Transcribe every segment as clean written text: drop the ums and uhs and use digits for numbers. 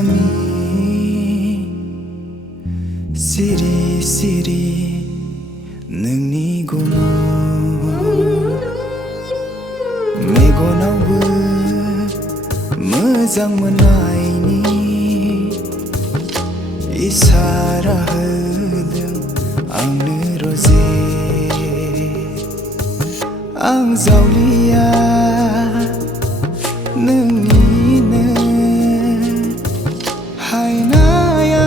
सामी सिरि सिरि नोंनि गुमुर मेगनावबो मोजां मोननायनि इसारा होदों आंनो रजे आं जावलिया नोंनिनो हायनाया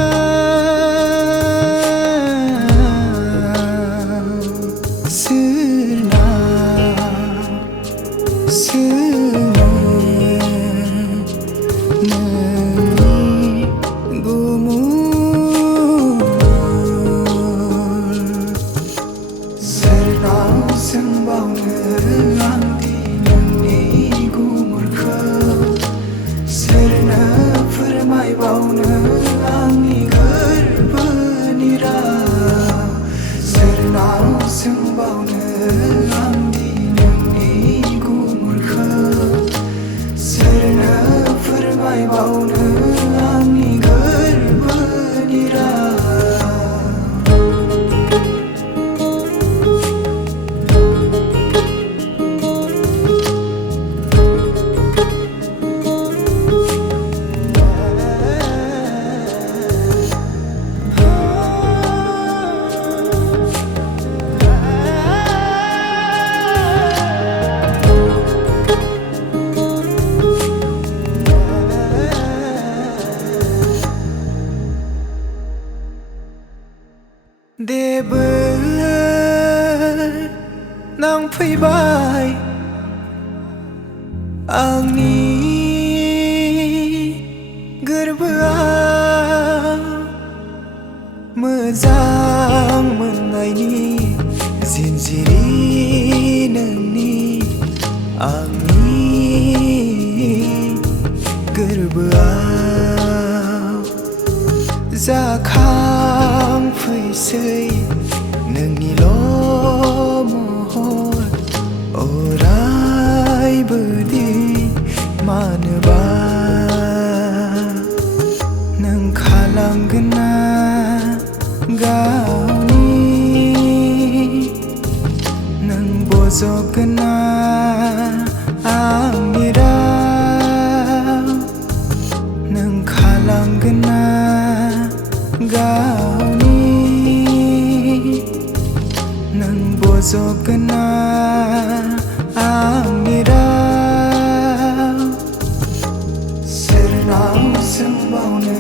सोरना नोंनि गुमुर सोरनाव सोंबावनो आंदि नोंनि गुमुरखौ सोरनो फोरमायबावनो आंनि गोरबोनि राव सोरनाव सोंबावनो आंदि नोंनि गुमुरखौ सोरनो फोरमायबावनो आंनि गोरबोनि राव देबो नांफैबाय आंनि गोरबोआव मोजां मोननायनि जिनजिरि नोंनि आंनि गोरबोआव जाखांफैसै नोंनिल' महर अरायबोदि मानोबा नों खालामगोन ना गावनि नों बजबगोन ना आंनि राव नों खालामगोन ना गावनि नों बजबगोन ना आंनि राव सोरनाव सोंबावनो